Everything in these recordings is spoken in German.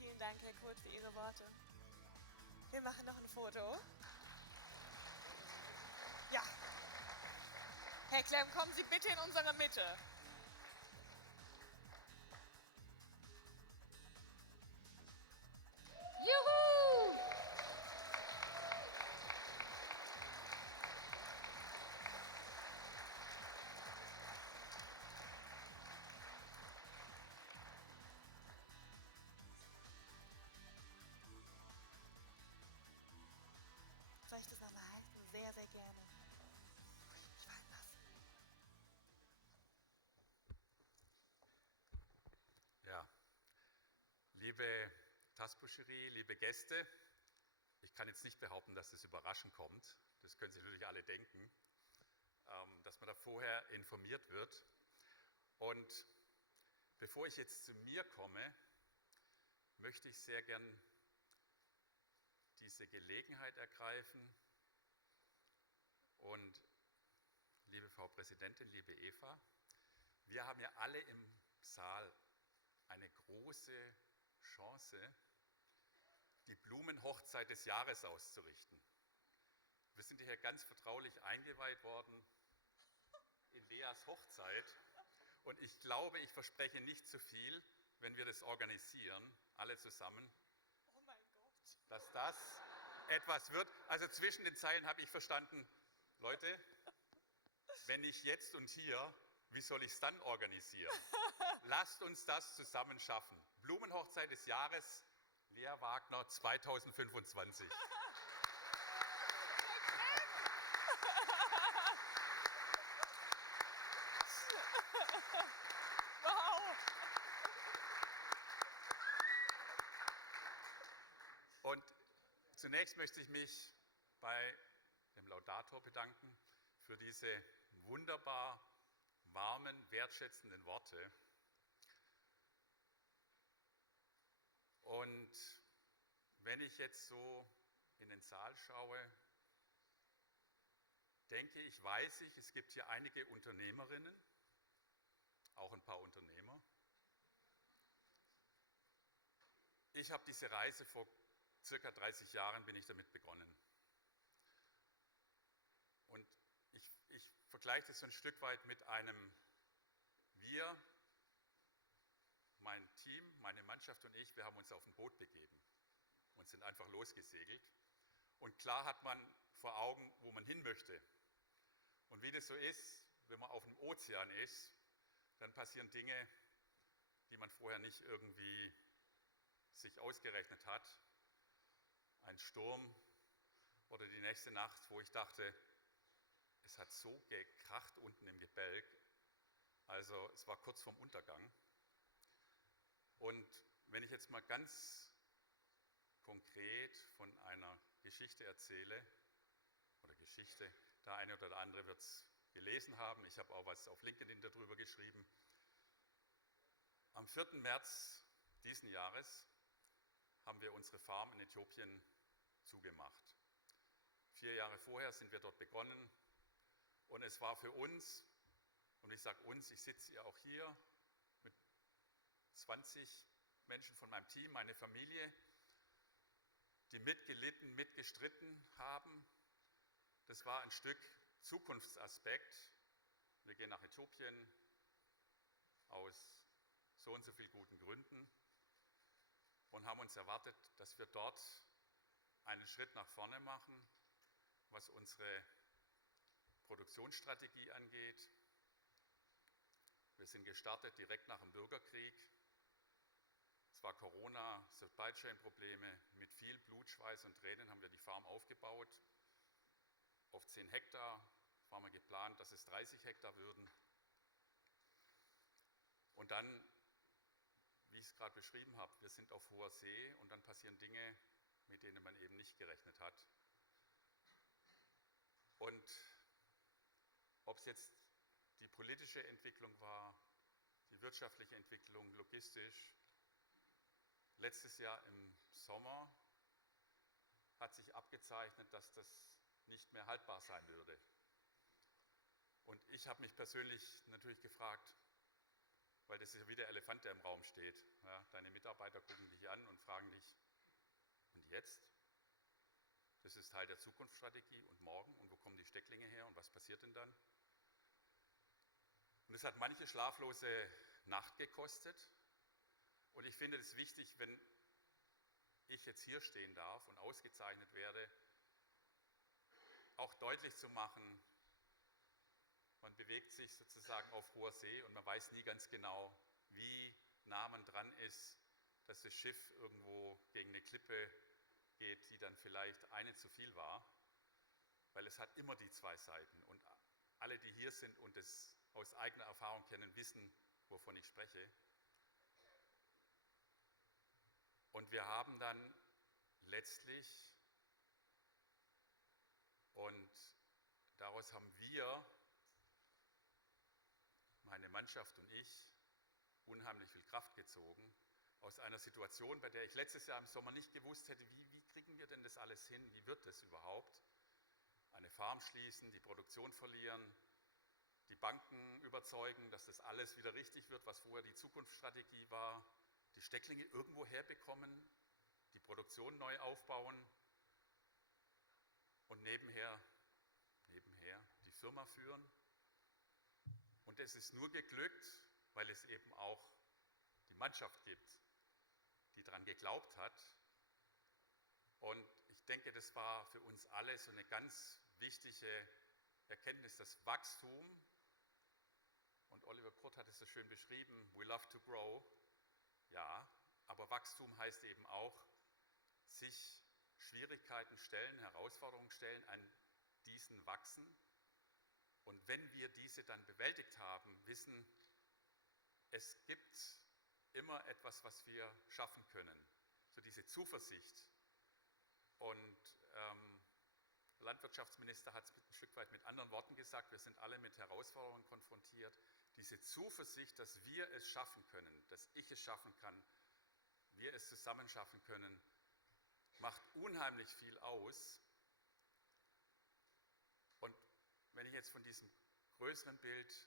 Vielen Dank, Herr Kurt, für Ihre Worte. Wir machen noch ein Foto. Ja. Herr Klemm, kommen Sie bitte in unsere Mitte. Juhu! Soll ich das nochmal halten? Sehr, sehr gerne. Ich fallen lassen. Ja, liebe TASPO-Jury, liebe Gäste, ich kann jetzt nicht behaupten, dass das überraschend kommt. Das können sich natürlich alle denken, dass man da vorher informiert wird. Und bevor ich jetzt zu mir komme, möchte ich sehr gern diese Gelegenheit ergreifen und, liebe Frau Präsidentin, liebe Eva, wir haben ja alle im Saal eine große Chance, die Blumenhochzeit des Jahres auszurichten. Wir sind hier ganz vertraulich eingeweiht worden in Leas Hochzeit und ich glaube, ich verspreche nicht zu viel, wenn wir das organisieren, alle zusammen, Oh mein Gott. dass das etwas wird. Also zwischen den Zeilen habe ich verstanden, Leute, wenn nicht jetzt und hier, wie soll ich es dann organisieren? Lasst uns das zusammen schaffen. Blumenhochzeit des Jahres, Lea Wagner 2025. Wow. Und zunächst möchte ich mich bei dem Laudator bedanken für diese wunderbar warmen, wertschätzenden Worte. Und wenn ich jetzt so in den Saal schaue, denke ich, weiß ich, es gibt hier einige Unternehmerinnen, auch ein paar Unternehmer. Ich habe diese Reise vor circa 30 Jahren bin ich damit begonnen. Und ich vergleiche das so ein Stück weit mit einem Wir, mein Team, meine Mannschaft und ich, wir haben uns auf ein Boot begeben und sind einfach losgesegelt. Und klar hat man vor Augen, wo man hin möchte. Und wie das so ist, wenn man auf dem Ozean ist, dann passieren Dinge, die man vorher nicht irgendwie sich ausgerechnet hat. Ein Sturm oder die nächste Nacht, wo ich dachte, es hat so gekracht unten im Gebälk, also es war kurz vorm Untergang. Und wenn ich jetzt mal ganz konkret von einer Geschichte erzähle, oder Geschichte, der eine oder der andere wird es gelesen haben, ich habe auch was auf LinkedIn darüber geschrieben. Am 4. März diesen Jahres haben wir unsere Farm in Äthiopien zugemacht. 4 Jahre vorher sind wir dort begonnen und es war für uns, und ich sage uns, ich sitze ja auch hier mit 20 Menschen von meinem Team, meine Familie, die mitgelitten, mitgestritten haben. Das war ein Stück Zukunftsaspekt. Wir gehen nach Äthiopien aus so und so vielen guten Gründen und haben uns erwartet, dass wir dort einen Schritt nach vorne machen, was unsere Produktionsstrategie angeht. Wir sind gestartet direkt nach dem Bürgerkrieg. Es war Corona, Supply Chain Probleme. Mit viel Blut, Schweiß und Tränen haben wir die Farm aufgebaut. Auf 10 Hektar waren wir geplant, dass es 30 Hektar würden. Und dann, wie ich es gerade beschrieben habe, wir sind auf hoher See und dann passieren Dinge, mit denen man eben nicht gerechnet hat. Und ob es jetzt die politische Entwicklung war, die wirtschaftliche Entwicklung, logistisch. Letztes Jahr im Sommer hat sich abgezeichnet, dass das nicht mehr haltbar sein würde. Und ich habe mich persönlich natürlich gefragt, weil das ist ja wie der Elefant, der im Raum steht. Ja, deine Mitarbeiter gucken dich an und fragen dich, und jetzt? Das ist Teil der Zukunftsstrategie und morgen und wo kommen die Stecklinge her und was passiert denn dann? Und es hat manche schlaflose Nacht gekostet und ich finde es wichtig, wenn ich jetzt hier stehen darf und ausgezeichnet werde, auch deutlich zu machen, man bewegt sich sozusagen auf hoher See und man weiß nie ganz genau, wie nah man dran ist, dass das Schiff irgendwo gegen eine Klippe geht, die dann vielleicht eine zu viel war, weil es hat immer die zwei Seiten und alle, die hier sind und es aus eigener Erfahrung kennen, wissen, wovon ich spreche. Und wir haben dann letztlich, und daraus haben wir, meine Mannschaft und ich, unheimlich viel Kraft gezogen, aus einer Situation, bei der ich letztes Jahr im Sommer nicht gewusst hätte, wie kriegen wir denn das alles hin, wie wird das überhaupt? Eine Farm schließen, die Produktion verlieren, die Banken überzeugen, dass das alles wieder richtig wird, was vorher die Zukunftsstrategie war, die Stecklinge irgendwo herbekommen, die Produktion neu aufbauen und nebenher die Firma führen. Und es ist nur geglückt, weil es eben auch die Mannschaft gibt, die daran geglaubt hat. Und ich denke, das war für uns alle so eine ganz wichtige Erkenntnis, dass Wachstum, und Oliver Kurt hat es so schön beschrieben, we love to grow, ja, aber Wachstum heißt eben auch, sich Schwierigkeiten stellen, Herausforderungen stellen, an diesen wachsen. Und wenn wir diese dann bewältigt haben, wissen, es gibt immer etwas, was wir schaffen können. So diese Zuversicht. Und der Landwirtschaftsminister hat es ein Stück weit mit anderen Worten gesagt, wir sind alle mit Herausforderungen konfrontiert. Diese Zuversicht, dass wir es schaffen können, dass ich es schaffen kann, wir es zusammen schaffen können, macht unheimlich viel aus. Und wenn ich jetzt von diesem größeren Bild,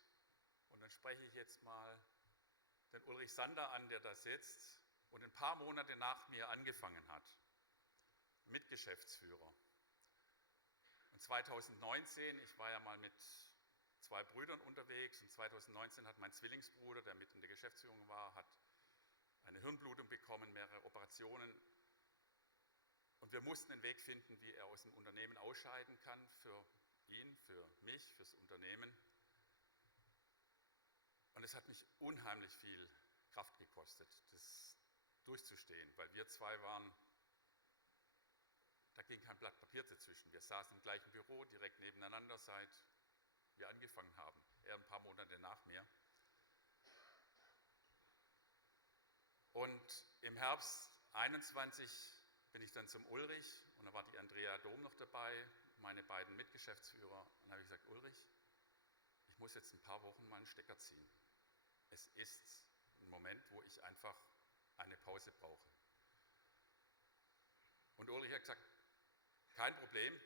und dann spreche ich jetzt mal den Ulrich Sander an, der da sitzt und ein paar Monate nach mir angefangen hat, Mitgeschäftsführer. Und 2019, ich war ja mal mit 2 Brüdern unterwegs und 2019 hat mein Zwillingsbruder, der mit in der Geschäftsführung war, hat eine Hirnblutung bekommen, mehrere Operationen. Und wir mussten einen Weg finden, wie er aus dem Unternehmen ausscheiden kann, für ihn, für mich, fürs Unternehmen. Und es hat mich unheimlich viel Kraft gekostet, das durchzustehen, weil wir zwei waren, da ging kein Blatt Papier dazwischen. Wir saßen im gleichen Büro, direkt nebeneinander, seit wir angefangen haben. Er ein paar Monate nach mir. Und im Herbst 21 bin ich dann zum Ulrich und da war die Andrea Dom noch dabei, meine beiden Mitgeschäftsführer. Und dann habe ich gesagt, Ulrich, ich muss jetzt ein paar Wochen mal einen Stecker ziehen. Es ist ein Moment, wo ich einfach eine Pause brauche. Und Ulrich hat gesagt, kein Problem,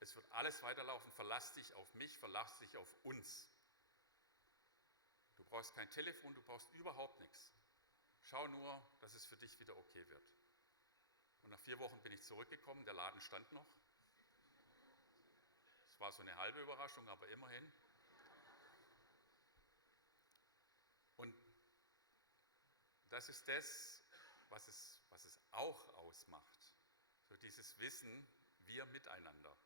es wird alles weiterlaufen, verlass dich auf mich, verlass dich auf uns. Du brauchst kein Telefon, du brauchst überhaupt nichts. Schau nur, dass es für dich wieder okay wird. Und nach 4 Wochen bin ich zurückgekommen, der Laden stand noch. Es war so eine halbe Überraschung, aber immerhin. Und das ist das, was es auch ausmacht. So dieses Wissen, wir miteinander.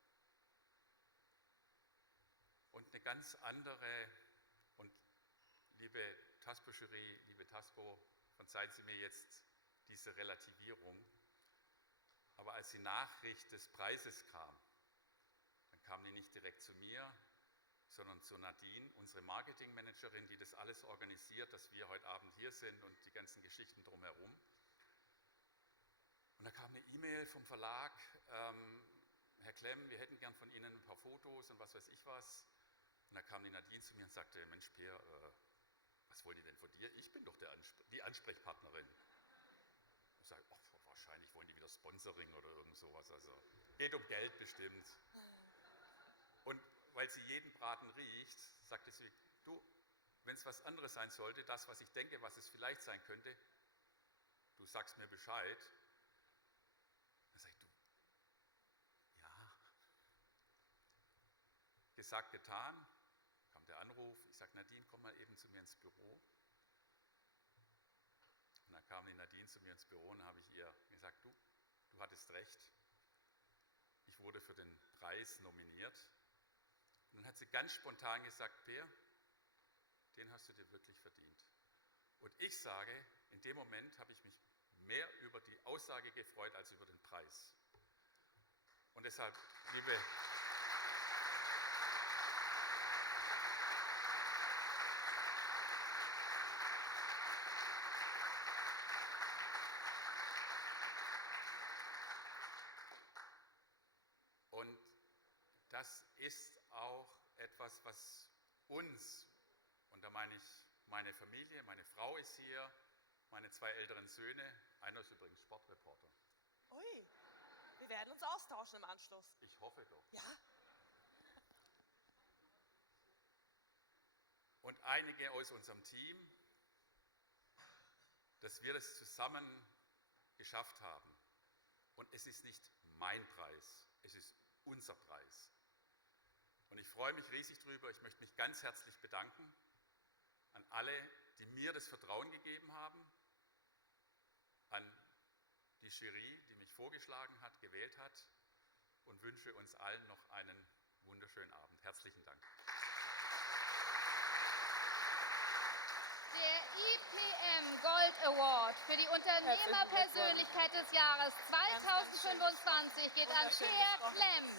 Und eine ganz andere, und liebe Taspo-Jury, liebe Taspo, verzeihen Sie mir jetzt diese Relativierung, aber als die Nachricht des Preises kam, dann kam die nicht direkt zu mir, sondern zu Nadine, unsere Marketingmanagerin, die das alles organisiert, dass wir heute Abend hier sind und die ganzen Geschichten drumherum. Und da kam eine E-Mail vom Verlag, Herr Klemm, wir hätten gern von Ihnen ein paar Fotos und was weiß ich was. Und da kam die Nadine zu mir und sagte, Mensch Peer, was wollen die denn von dir? Ich bin doch die Ansprechpartnerin. Ich sage, wahrscheinlich wollen die wieder Sponsoring oder irgend sowas. Also geht um Geld bestimmt. Und weil sie jeden Braten riecht, sagte sie, du, wenn es was anderes sein sollte, das, was ich denke, was es vielleicht sein könnte, du sagst mir Bescheid. Dann sag ich, du, ja. Gesagt, getan, kam der Anruf, ich sage, Nadine, komm mal eben zu mir ins Büro. Und dann kam die Nadine zu mir ins Büro und habe ich ihr gesagt, du hattest recht, ich wurde für den Preis nominiert. Und dann hat sie ganz spontan gesagt, Peer, den hast du dir wirklich verdient. Und ich sage, in dem Moment habe ich mich mehr über die Aussage gefreut als über den Preis. Und deshalb, liebe Und das ist auch etwas, was uns, und da meine ich meine Familie, meine Frau ist hier, meine 2 älteren Söhne, einer ist übrigens Sportreporter. Ui, wir werden uns austauschen im Anschluss. Ich hoffe doch. Ja? Und einige aus unserem Team, dass wir das zusammen geschafft haben. Und es ist nicht mein Preis, es ist unser Preis. Und ich freue mich riesig drüber. Ich möchte mich ganz herzlich bedanken an alle, die mir das Vertrauen gegeben haben, an die Jury, die mich vorgeschlagen hat, gewählt hat, und wünsche uns allen noch einen wunderschönen Abend. Herzlichen Dank. Der IPM Gold Award für die Unternehmerpersönlichkeit des Jahres 2025 geht an Peer Klemm.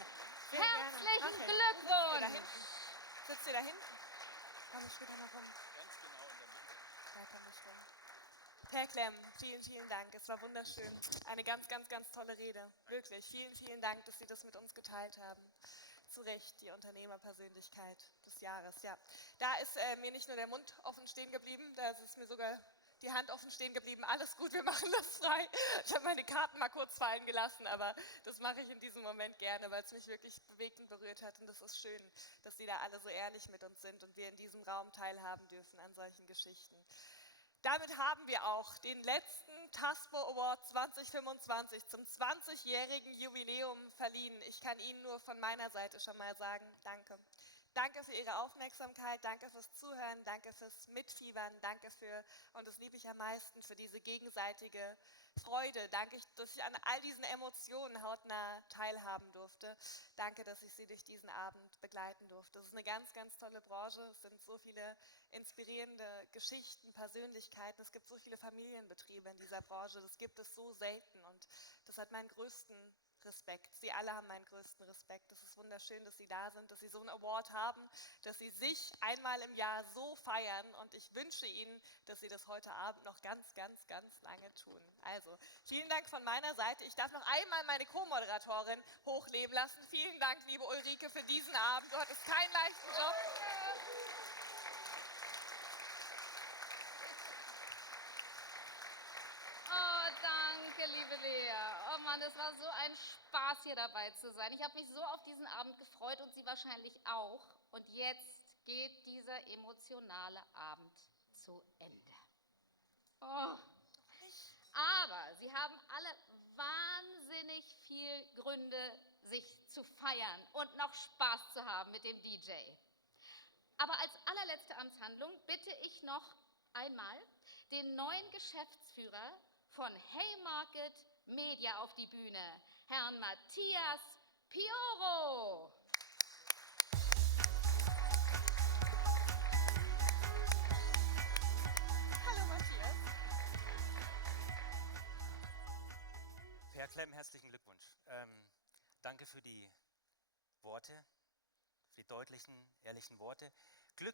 Herzlichen Glückwunsch! Sitzt ihr da hin? Komm ich später noch rum. Ganz genau in der Mitte. Ja, komm ich rum. Peer Klemm, vielen, vielen Dank. Es war wunderschön. Eine ganz, ganz, ganz tolle Rede. Wirklich. Vielen, vielen Dank, dass Sie das mit uns geteilt haben. Zu Recht, die Unternehmerpersönlichkeit des Jahres. Ja, da ist mir nicht nur der Mund offen stehen geblieben, da ist mir sogar die Hand offen stehen geblieben. Alles gut, wir machen das frei. Ich habe meine Karten mal kurz fallen gelassen, aber das mache ich in diesem Moment gerne, weil es mich wirklich bewegt und berührt hat. Und das ist schön, dass Sie da alle so ehrlich mit uns sind und wir in diesem Raum teilhaben dürfen an solchen Geschichten. Damit haben wir auch den letzten TASPO Award 2025 zum 20-jährigen Jubiläum verliehen. Ich kann Ihnen nur von meiner Seite schon mal sagen, danke. Danke für Ihre Aufmerksamkeit, danke fürs Zuhören, danke fürs Mitfiebern, danke für, und das liebe ich am meisten, für diese gegenseitige Freude. Danke, dass ich an all diesen Emotionen hautnah teilhaben durfte. Danke, dass ich Sie durch diesen Abend begleiten durfte. Es ist eine ganz, ganz tolle Branche. Es sind so viele inspirierende Geschichten, Persönlichkeiten. Es gibt so viele Familienbetriebe in dieser Branche. Das gibt es so selten und das hat meinen größten Respekt. Sie alle haben meinen größten Respekt. Es ist wunderschön, dass Sie da sind, dass Sie so einen Award haben, dass Sie sich einmal im Jahr so feiern und ich wünsche Ihnen, dass Sie das heute Abend noch ganz, ganz, ganz lange tun. Also, vielen Dank von meiner Seite. Ich darf noch einmal meine Co-Moderatorin hochleben lassen. Vielen Dank, liebe Ulrike, für diesen Abend. Du hattest keinen leichten Job. Oh, danke, liebe Lea. Oh Mann, es war so ein Spaß, hier dabei zu sein. Ich habe mich so auf diesen Abend gefreut und Sie wahrscheinlich auch. Und jetzt geht dieser emotionale Abend zu Ende. Oh. Aber Sie haben alle wahnsinnig viel Gründe, sich zu feiern und noch Spaß zu haben mit dem DJ. Aber als allerletzte Amtshandlung bitte ich noch einmal den neuen Geschäftsführer von Haymarket Media auf die Bühne, Herrn Matthias Pioro. Hallo Matthias. Peer Klemm, herzlichen Glückwunsch. Danke für die Worte, für die deutlichen, ehrlichen Worte.